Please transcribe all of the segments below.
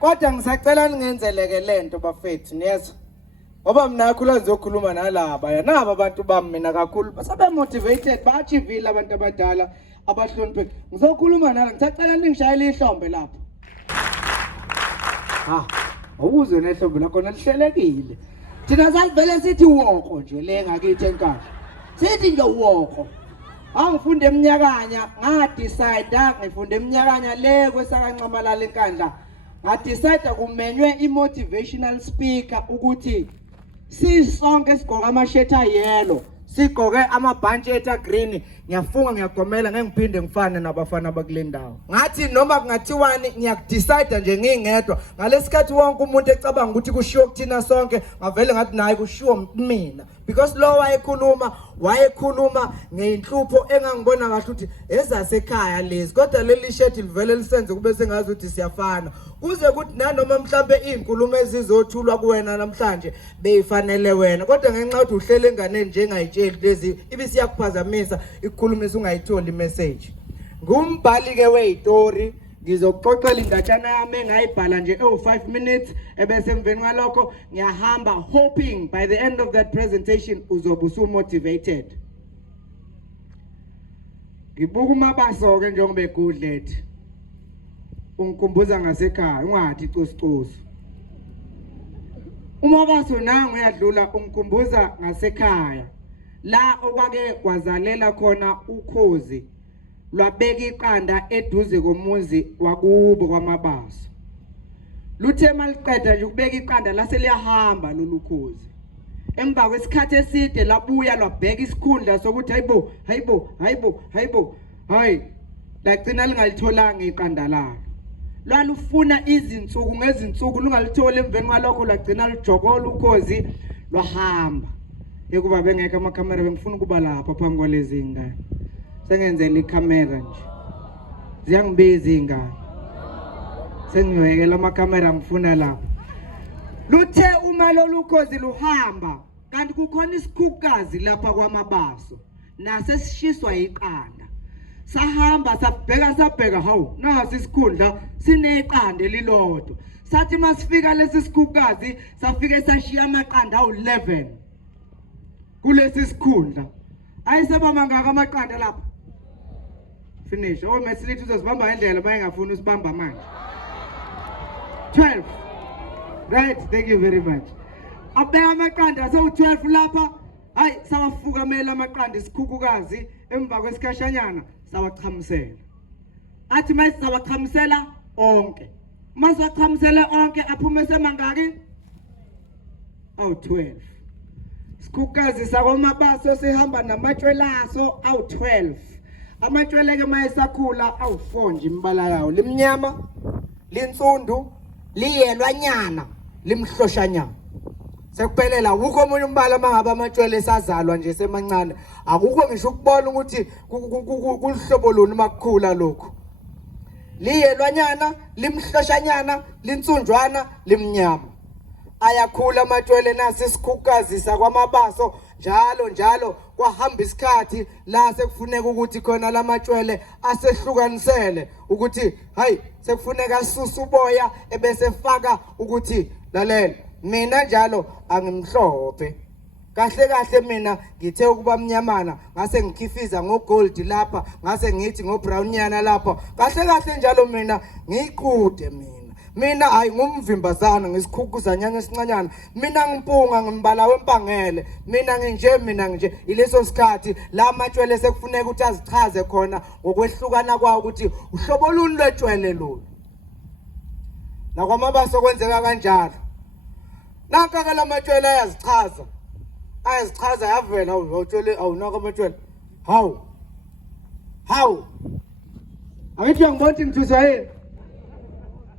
Kodwa ngisacela ningenzeleke lento bafethu niyezwa. Ngoba mina kakhulu ngizokhuluma nalaba yanaba abantu bami mina kakhulu basabe motivated ba-achieve abantu abadala abahloniphekile. Ngizokhuluma nala ngisacela ningishayele ihlombe lapho. Awuzwe nehlombe lakho nalihlelekile. Thina sasivele sithi woko nje le ngakithi enkandla. Sithi nje woko. Angifunde eminyakanya ngadecide ngifunde eminyakanya le kwesakancamalala enkandla. Ngadecide kumenywe i-motivational speaker ukuthi sisonke sigqoke ama-shirt ayellow, sigqoke amabhantshi etha green. Ngiyafunga ngiyagomela ngiphinde ngifane nabafana bakule ndawo. Ngathi noma kungathiwani ngiyakudecide nje ngingedwa. Ngalesikhathi wonke umuntu ecabanga ukuthi kushiwo kuthina sonke, ngavele ngathi nayi kushiwo mina. Because lo wayekhuluma ngeinhlupho engangibona kahle ukuthi ezasekhaya lezi. Kodwa leli shirt livele lisenze kube sengazi ukuthi siyafana. Kuze kuthi nanoma mhlambe izinkulumo ezizothulwa kuwena namhlanje beyifanele wena. Kodwa ngenxa ukuthi uhlele engane njengayitsheli lezi ibisiyakuphazamisa ikhulumisa ungayitholi imessage. Ngumbhali ke wezitori ngizokuxoxela indatshana yami engayibhala nje 5 minutes ebese emveni ngalokho ngiyahamba hoping by the end of that presentation uzobe usumotivated. Ngibuka uMabaso ke njengoba egudlet. Ungikhumbuza ngasekhaya ungathi cosicosi. uMabaso nangu uyadlula ungikhumbuza ngasekhaya. La okwake kwazalela khona ukhozi lwabeka iqanda eduze komuzi wakubo kwaMabaso. Luthe maliqeda nje ukubeka iqanda lase liyahamba lolu khozi. Emva kwesikhathi eside labuya lwabheka isikhundla sokuthi hayi lagcina lingalitholanga iqanda lalo. Lwalufuna izinsuku ngezinsuku lungalitholi emveni kwalokho lwagcina lujokola ukhozi lwahamba. Ekuba bengeka amakhamera bengifuna ukuba lapha phambi kwalezi ingane. Sengenzela ikhamera nje. Ziyangibiza ingane. Sengiyoyekela amakhamera ngifuna lapha. Luthe uma lolu khozi luhamba kanti kukhona isikhukukazi lapha kwaMabaso nase sishiswa iqanda. Sahamba sabheka hawu nasi isikhundla sineqanda elilodwa. Sathi masifika lesi sikhukukazi safike sashiya amaqanda awu11 kulesi sikhundla. Ayiseba mangaka amaqanda lapha. Finish. Oh mesilithi uzosibamba ngendlela mayengafuni usibamba manje. 12. Right, thank you very much. Abeka amaqanda sawu12 lapha. Hayi sawafukamela amaqanda isikhukukazi emva kwesikhashanyana sawachamisela. Athi mase sawachamisela onke. Mase wachamisela onke aphume semangaki? Awu12. Isikhukukazi sakwaMabaso sihamba namatshwelaso awu12. Amatshwele ke mayesakhula awu4 nje imbala yawo. Limnyama, linsundu, liyelwanyana, limhloshanyana. Sekuphelela ukho omunye umbala mangaba amatshwele esazalwa nje semancane. Akukho ngisho ukubona ukuthi kulihlobo luni makukhula lokho. Liyelwanyana, limhloshanyana, linsunjwana, limnyama. Ayakhula amatshwele nasi isikhukukazi sakwaMabaso njalo kwahamba isikhathi la sekufuneka ukuthi khona lamatshwele asehlukanisele ukuthi hayi sekufuneka sisusa uboya ebese faka ukuthi lalela mina njalo angimhlophe kahle mina ngithe ukuba mnyamana ngase ngikhifiza ngogold lapha ngase ngithi ngobrown nyana lapha kahle njalo mina ngiqhude mina hayi ngumvimbazana ngisikhukuzanyana esincanyana mina ngimpunga ngimbala wempangele mina nginje ileso sikhathi la matshwele sekufuneka ukuthi azichaze khona ngokwehlukana kwawo ukuthi uhlobo luni lwetshwele lolu nakwaMabaso kwenzeka kanjalo nanka ke la matshwele ayazichaza yavela awutshwele awunaka amatshwele hawu ayithi ngibona ngithuzwa yini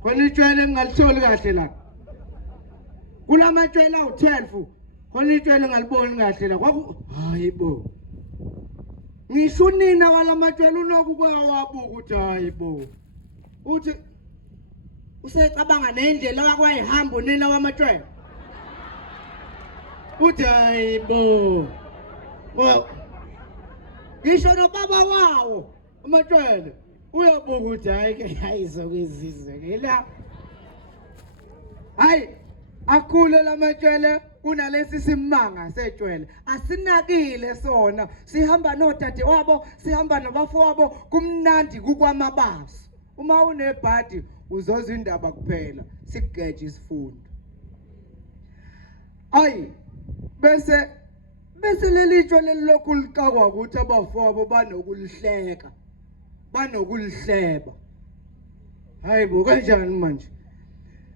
khona itshwele engalitholi kahle la kulamatshwele awu12 khona itshwele engaliboni kahle la hayibo ngisho nina walamatshwele unoku kwawabuka ukuthi hayibo uthi usecabanga nendlela wakwayihamba unina wamatshwele uthi hayibo ngisho nobaba wawo amatshwele uyabuka ukuthi hayi ke hayizokwizizwe ke la hayi akhule lamatshwele kunalesi simanga setshwele asinakile sona sihamba nodade wabo sihamba nabafowabo kumnandi kukwamabaso uma unebhadi uzoza indaba kuphela sikugeje isifundo ayi bese leli tshwele lokhu liqakwa ukuthi abafowabo banokulihleka banokulihleba hayibo kanjani manje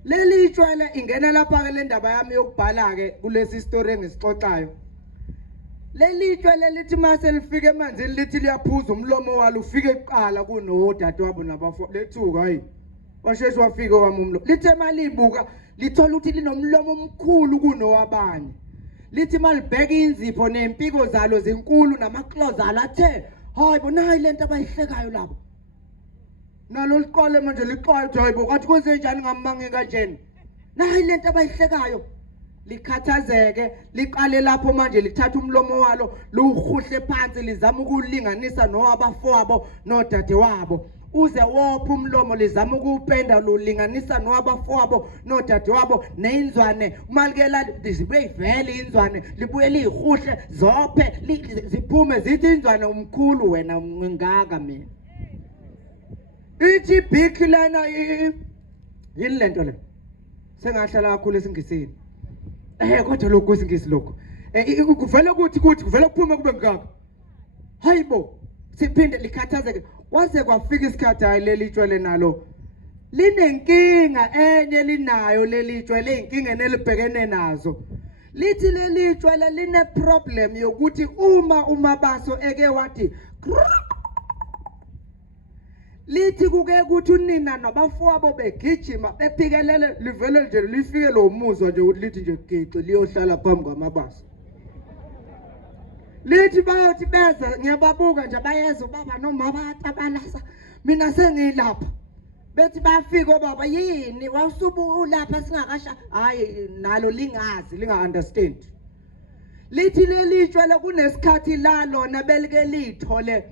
leli tshwele ingena lapha ke le ndaba yami yokubhala ke kulesi story engisixoxayo leli tshwele lithi mase lifike emanzini lithi liyaphuza umlomo walo ufike eqala kunodade wabo nabafowabo lethuka hayi washeshe wafika wami umlomo lithe malibuka lithola ukuthi linomlomo omkhulu kunowabanye lithi malibheka inzipho nempiko zalo zinkulu namacloze alo athe hayibo nayi lento abayihlekayo labo nalo liqale manje liqale hayibo kathi kwenze njani ngamange kanjeni nayi lento abayihlekayo likhathazeke liqale lapho manje lithatha umlomo walo luhuhle phansi lizama ukulinganisa nowabafowabo nodade wabo uze wopha umlomo lizama ukupenda lulinganisa nowabafowabo nodade wabo neinzwane umalikela zibeyivele inzwane libuye lihuhle zophe ziphume zithi inzwane umkhulu wena ngaka mina ithi big lana yini lento le sengahlala kakhulu esingisini kodwa lokho kwesingisi lokho kuvela ukuthi kuvela kuphume kube ngaka hayibo siphinde likhathazeke waze kwafika isikhathi hayi leli tshwele nalo linenkinga enye linayo leli tshwele inkinga nelibhekene nazo lithi leli tshwele line problem yokuthi uma umabaso eke wathi lithi kuke ukuthi unina nabafowabo begijima bephikelele livele nje lifike lo muzwa nje ukuthi lithi nje giqi liyohlala phambi kwamabaso lithi bayothi beza ngiyababuka nje bayeza ubaba noma bayacabalasa mina sengilapha bethi bafika baba yini wasubu lapha singakasha hayi nalo lingazi linga-understand lithi leli tshwele kunesikhathi la lona belike lithole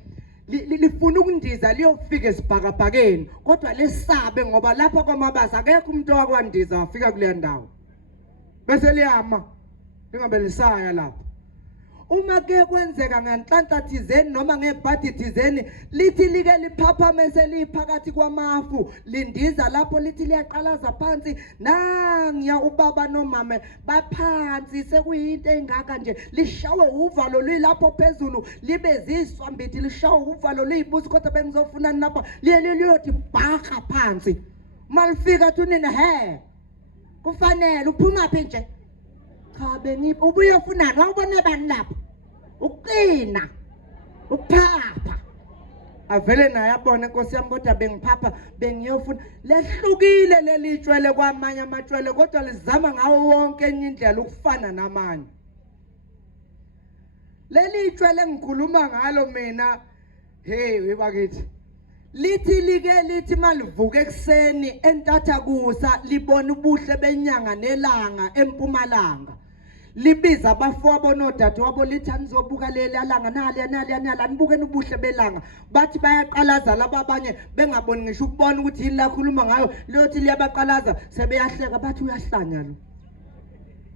lifuna ukundiza liyofika esibhakabhakeni kodwa lesabe ngoba lapha kwamabasa akekho umuntu wakwandiza wafika kuleya ndawo bese liyama lingabe lisaya lapha uma ke kwenzeka nganhlanhla thizeni noma ngebhadi thizeni lithi like liphaphame seliphakathi kwamafu lindiza lapho lithi liyaqalaza phansi nangiya ubaba nomama baphansi sekuyinto engaka nje lishawe uvalo lilapho phezulu libe ziswambithi lishawe uvalo liyibusi kodwa bengizofuna lapha liyothi bhaka phansi malifika thunina he kufanele uphuma phi nje cha bengibe ubuye ufunani wawubona bani lapha uqina uphapha avele naye abone Nkosi yami kodwa bengiphapha bengiyofuna lehlukile leli tshwele kwamanye amatshwele kodwa lizama ngawo wonke enye indlela ukufana namanye leli tshwele ngikhuluma ngalo mina hey bakithi lithi malivuka ekseni entatha kusa libona ubuhle benyanga nelanga empumalanga libiza abafowabo nodade wabo lithi anizobuka leli alanga nali anibukeni ubuhle belanga bathi bayaqalaza laba abanye bengaboni ngisho ukubona ukuthi yini la khuluma ngayo liyothi liyabaqalaza sebeyahleka bathi uyahlanya lo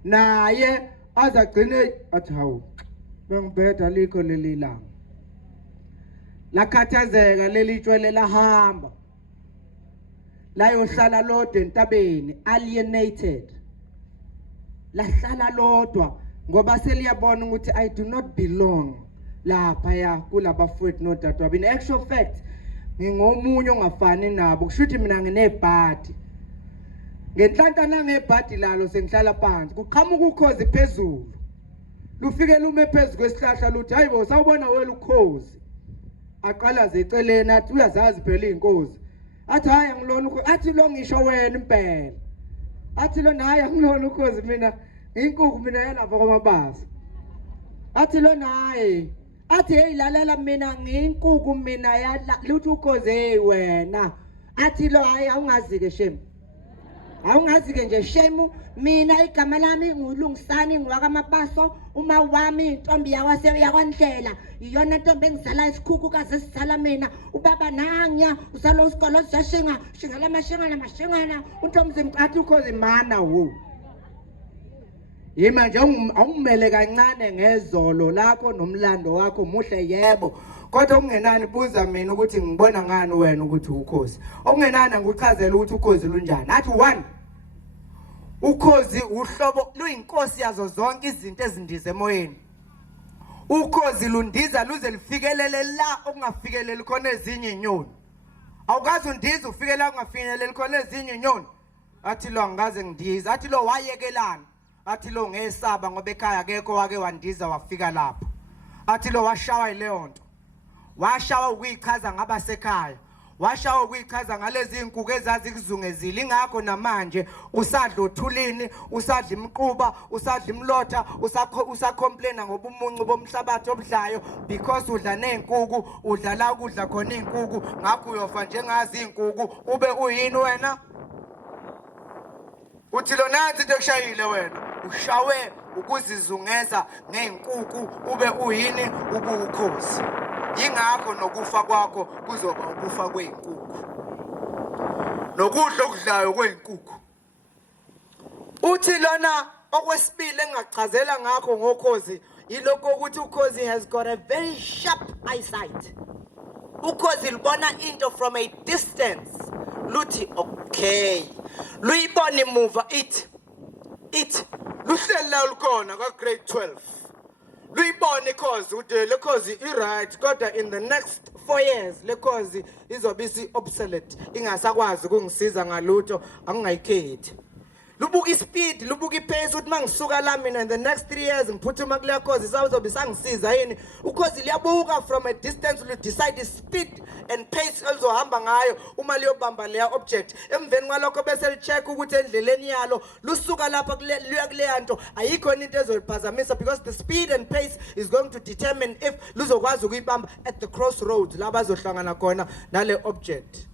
naye azagcine athi hawu bengibheda likho leli langa lakhathazeka leli tshwele lahamba layohlala lodwa entabeni alienated lahlala lodwa ngoba seliyabona ukuthi I do not belong lapha ya kulabafowethu nodadewabo in actual fact ngingomunye ongafani nabo kushuthi mina nginebhadi ngenhlanhla nangebhadi lalo sengihlala phansi kuqhamuka ukhozi phezulu lufike lume phezulu kwesihlahla luthi hayibo sawubona wena ukhozi aqalaze eceleni athi uyazazi phela inkosi athi hayi angilona ukhozi athi lo ngisho wena impela athi lo naye angilona ukhozi mina inkukhu mina yalapha kwamabasa athi lo naye athi hey lalela mina nginkukhu mina yala luthi ukhozi hey wena athi lo hayi awungazi ke shem awungazi ke nje shame mina igama lami ngulungisani ngiwaka mabaso uma wami intombi yawase yakwandlela iyona ntombi engizala isikhukhu kaze sizala mina ubaba nanya usalo isikolo siyashinga shingala mashingana untombi zimqathi ukhozi mana wo yima nje awumele kancane ngezolo lakho nomlando wakho muhle yebo kodwa okungenani buza mina ukuthi ngibona ngani wena ukuthi ukhozi okungenani ngikuchazela ukuthi ukhozi lunjani athi 1 ukhozi uhlobo luyinkosi yazo zonke izinto ezindize emoyeni ukhozi lundiza luze lifikelele la okungafikeleli khona ezinye inyoni awukazi undiza ufikela kungafikeleli khona ezinye inyoni athi lo angaze ngidiza athi lo wayekelana athi lo ngesaba ngoba ekhaya akekho wake wandiza wafika lapho athi lo washawa ileyo nto washawa ukuyichaza ngabasekhaya washawa ukuyichaza ngalezi inkuku ezazi kuzungezile ingakho namanje usadla uthulini usadla imquba usadla imlotha usacomplaina ngoba umuncu bomhlabathi obudlayo because udla nenkuku udla la ukudla khona inkuku ngakho uyofa njengazi inkuku ube uyini wena uthi lo nansi into ekushayile wena ushawe ukuzizungeza ngeenkuku ube uyini ubukhosi ingakho nokufa kwakho kuzoba ukufa kweenkuku nokudla okudlayo kweenkuku uthi lona okwesibili engachazela ngakho ngokhozi yilokho ukuthi ukhozi has got a very sharp eyesight ukhozi libona into from a distance luthi okay luyibona imuva it luhleli la lukhona ka grade 12 luyibona ikhozi uthi le khozi i-right kodwa in the next 4 years le khozi izobe isi-obsolete ingasakwazi ukungisiza ngalutho angingayikhethi lubuka ispeed lubuka ipace uthi mangisuka la mina in the next 3 years ngiphuthuma kule khozi sazobe sangisiza yini ukhozi liyabuka from a distance lu decide the speed and pace elizohamba ngayo uma liyobamba leya object emveni kwalokho bese licheck ukuthi endleleni yalo lusuka lapha luya kuleya nto ayikho into ezoliphazamisa because the speed and pace is going to determine if luzokwazi ukuyibamba at the crossroads la bazohlangana khona nale object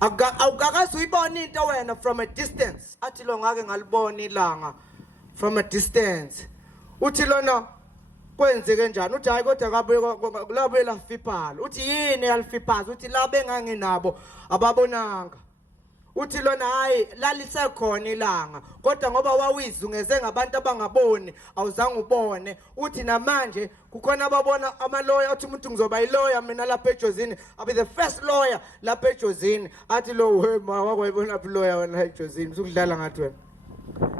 awukakazi uyibona into wena from a distance athi lo ngake ngalibona ilanga from a distance uthi lona kwenzeke njani uthi hayi kodwa kabuye lafiphala uthi yini yalifiphaza uthi la benganginabo ababonanga uthi lona hayi lalisekhona ilanga kodwa ngoba wawizungeze ngabantu abangaboni awuzange ubone uthi namanje kukhona ababona ama-lawyer uthi umuntu ngizoba yi-lawyer mina lapha eJozini I'll be the first lawyer lapha eJozini athi lo wakwayibona phi lawyer wena eJozini usukudlala ngathi wena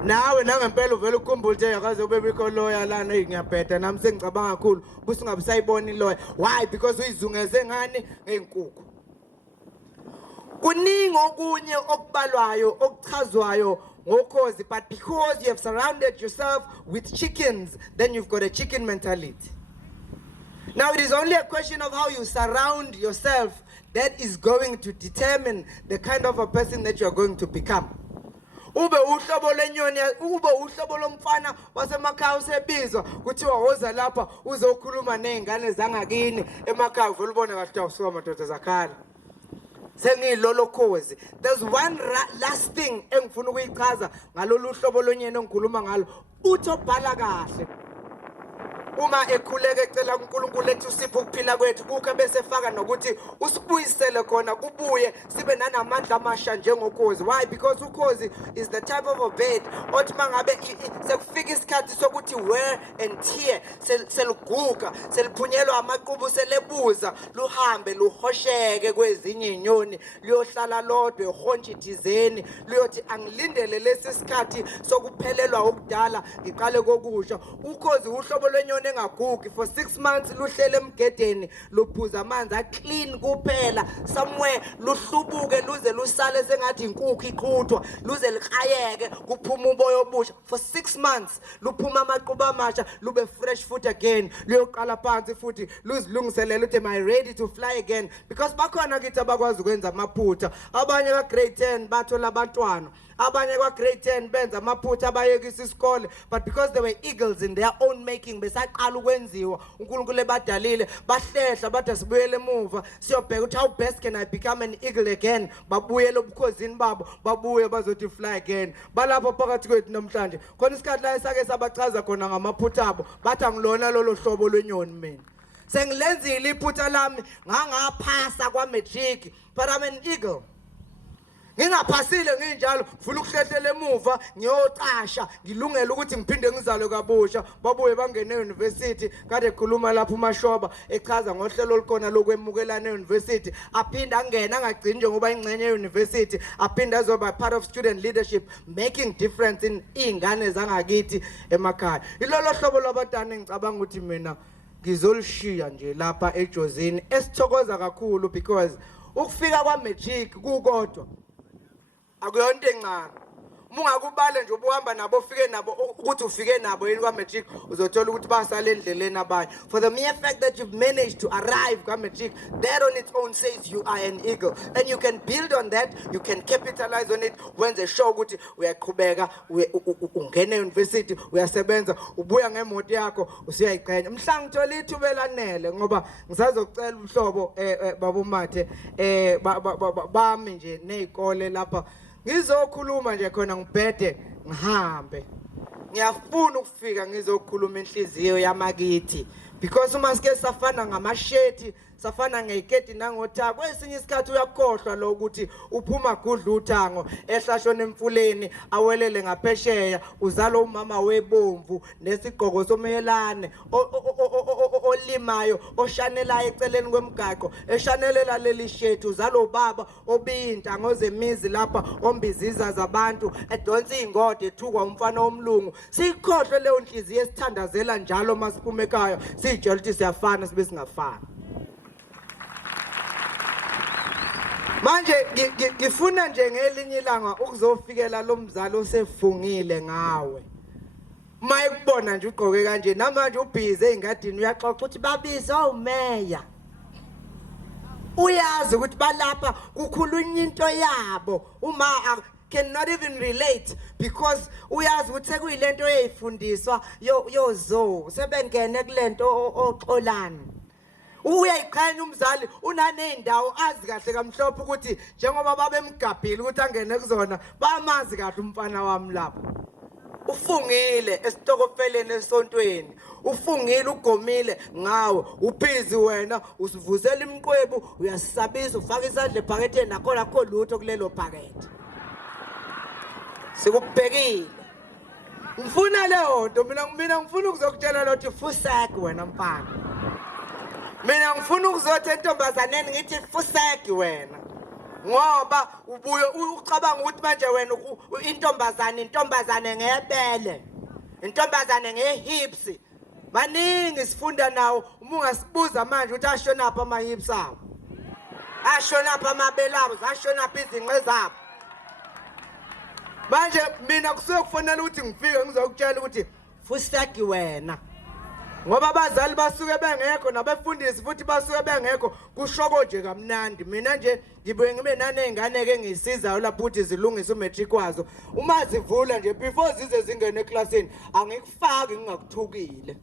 nawe nangempela uvela ukukhumbula ukuthi yakaze ube bikho lawyer lana ngiyabheda nami sengicabanga kakhulu busingabe sayibona i-lawyer why because uyizungeze ngani ngeenkuku kuningi okunye okubalwayo okuchazwayo ngokhozi but because you have surrounded yourself with chickens then you've got a chicken mentality now it is only a question of how you surround yourself that is going to determine the kind of a person that you are going to become ube uhlobo lenyoni ube uhlobo lomfana wasemakhaya usebizwa kuthiwa woza lapha uzokhuluma nezingane zangakini emakhaya uvela ubone kahle awusuka madoda zakhala sengilolo khozi there's one last thing engifuna ukuyichaza ngalolu hlobo lonyeni engikhuluma ngalo uthi obhala kahle uma ekhuleka ecela uNkulunkulu ethi usiphe ukuphila kwethu kuke bese faka nokuthi usibuyisele khona kubuye sibe nanamandla amasha njengokhozi why because ukhozi is the type of a bird othi mangabe sekufika isikhathi sokuthi wear and tear seliguga seliphunyelwa amaqubu selebuza luhambe luhosheke kwezinye inyoni liyohlala lodwa ehontshe ithizeni liyothi angilindele lesi sikhathi sokuphelelwa ukudala ngiqale kokusha ukhozi uhlobo lwenyoni engagugi for 6 months luhlele emgedeni luphuza amanzi aclean kuphela somewhere luhlubuke luze lusale sengathi inkukhu iqhuthwa luze likhayeke kuphuma uboya obusha for 6 months luphuma amaquba amasha lube fresh futhi again luyoqala phansi futhi luzilungiselela ukuthi am I ready to fly again because bakhona kithi abakwazi ukwenza amaphutha abanye ka grade 10 bathola abantwana abanye kwa grade 10 benza amaphutha abayekisa isikole but because they were eagles in their own making besaqala yaqala ukwenziwa uNkulunkulu ebadalile bahlehla bathi asibuyele emuva siyobheka ukuthi how best can I become an eagle again babuyele obukhosini babo babuye bazothi fly again balapha phakathi kwethu namhlanje khona isikhathi la esake sabachaza khona ngamaphutha abo bathi angilona lolo hlobo lwenyoni mina sengilenzile iphutha lami ngangaphasa kwa matric but I'm an eagle ngingaphasile nginjalo ngifuna ukuhlehlela emuva ngiyocasha ngilungela ukuthi ngiphinde ngizalwe kabusha babuye bangene euniversity kade ekhuluma lapha uMashoba echaza ngohlelo olukhona lokwemukelana euniversity aphinda angena angagcini nje ngoba ingcenye euniversity aphinda azoba part of student leadership making difference in ingane zangakithi emakhaya ilolo hlobo lwabatana ngicabanga ukuthi mina ngizolishiya nje lapha eJozini esithokoza kakhulu because ukufika kwa matric kukodwa akuyonto encane mungakubale nje ubuhamba nabo ufike nabo ukuthi ufike nabo yini kwa matric uzothola ukuthi basala endleleni abanye for the mere fact that you've managed to arrive kwa matric that on its own says you are an eagle and you can build on that you can capitalize on it wenze sure ukuthi uyaqhubeka ungena euniversity uyasebenza ubuya ngemoto yakho usiyayiqhenya mhla ngithola ithuba elanele ngoba ngisazocela umhlobo babumathe bami nje nezikole lapha ngizokhuluma nje khona ngibhede ngihambe ngiyafuna ukufika ngizokhuluma inhliziyo yamakithi because uma sike safana ngamasheti safana ngeyiketi nangotha kwesinye isikhathi uyakhohlwa lo ukuthi uphuma gudla uthango ehlashona emfuleni awelele ngaphesheya uzalo umama webomvu nesigqoko somyelane olimayo oshanelayo eceleni kwemigaqo eshanelela leli shethi uzalo baba obiyintango zemizi lapha ombiziza zabantu edonsa ingode ethukwa umfana omlungu sikhohlwe leyo nhliziyo esithandazela njalo masiphuma ekhaya sijela ukuthi siyafana sibe singafani manje ngifuna nje ngelinye ilanga ukuzofikela lo mzali osefungile ngawe mayekubona nje ugqoke kanje namanje ubhizi engadini uyaxoxa ukuthi babise awumeya uyazi ukuthi balapha kukhulunywa into yabo uma cannot even relate because uyazi ukuthi sekuyilento eyifundiswa yozo sebengene kulento oxolana uyayiqhanya umzali unaneindawo azi kahle kamhlophe ukuthi njengoba babemgabhile ukuthi angene kuzona bamazi kahle umfana wami lapho ufungile esitokofeleni esontweni ufungile ugomile ngawe uphizi wena usivusela imiqwebu uyasisabisa ufaka isandla ephaketheni nakhona akho lutho kulelo phakethe sikubhekile ngifuna leyo nto mina ngifuna ukuzokutshela lothi fusaki wena mfana mina ngifuna ukuzothi entombazaneni ngithi fusaki wena ngoba ubuye ucabanga ukuthi manje wena intombazane ngebele intombazane ngehips maningi sifunda nawo uma ungasibuza manje ukuthi ashona apha ama hips abo ashona apha amabele abo ashona apha izinqe zabo manje mina kusuke kufanele ukuthi ngifike ngizokutshela ukuthi fusaki wena ngoba abazali basuke bengekho nabefundisi futhi basuke bengekho kushoko nje kamnandi mina nje ngibuye ngibe nanezingane ke ngisizayo lapho ukuthi zilungise umatric wazo uma zivula nje before zize zingene eclassini angikufaki ngingakuthukile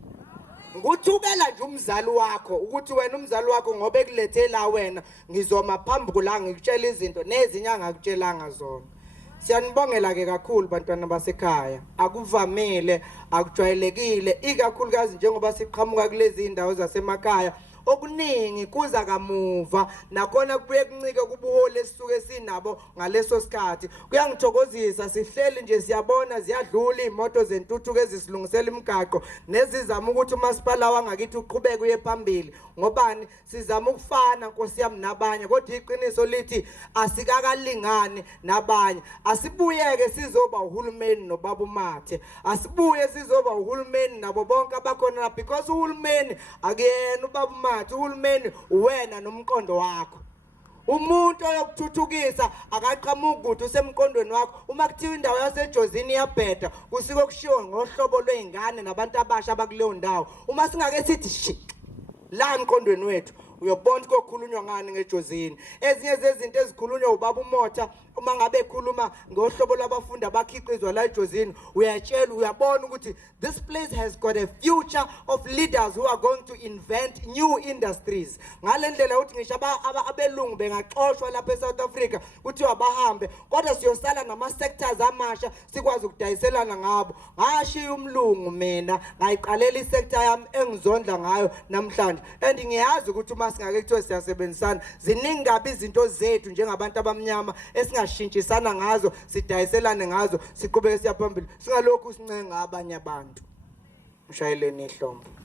nguthukela nje umzali wakho ukuthi wena umzali wakho ngoba ekulethe la wena ngizoma phambili la ngikutshela izinto nezinye angakutshelanga zona siyanibongela ke kakhulu bantwana basekhaya akuvamile akujwayelekile ikakhulukazi njengoba siqhamuka kulezi indawo zasemakhaya okuningi kuza kamuva nakhona kubuye kuncike kubuholi esisuke sinabo ngaleso sikhathi kuyangithokozisa sihleli nje siyabona ziyadlula imoto zentuthuko ezisilungisela imigaqo nezizama ukuthi umasipala wangakithi uqhubeke uye phambili ngobani sizama ukufana Nkosi yami nabanye kodwa iqiniso lithi asikakalingani nabanye asibuyeke sizoba uhulumeni nobaba uMathe asibuye sizoba uhulumeni nabo bonke abakhona because uhulumeni akuyena ubaba uhulumeni uwena nomqondo wakho umuntu oyokuthuthukisa akaqhamuki ukuthi usemqondweni wakho uma kuthiwa indawo yaseJozini iyabheda kusiko kushiwo ngohlobo lweingane nabantu abasha abakuleyo ndawo uma singake sithi la emqondweni wethu uyobona kokhulunywa ngani ngeJozini ezinye zezinto ezikhulunywa ubaba uMotha uma ngabe ekhuluma ngohlobo lwabafundi abakhiqizwa la eJozini uyatshela uyabona ukuthi this place has got a future of leaders who are going to invent new industries ngale ndlela uthi ngisho abelungu bengaxoshwa lapha eSouth Africa uthi abahambe kodwa siyosala nama sectors amasha sikwazi ukudayiselana ngabo ngashiya umlungu mina ngayiqalela isector yami engizondla ngayo namhlanje and ngiyazi ukuthi uma singake kuthiwe siyasebenzisana ziningi kabi izinto zethu njengabantu abamnyama esingashintshisana ngazo sidayiselane ngazo siqhubeke siya phambili singalokhu sincenga abanye abantu mshayeleni ihlombe.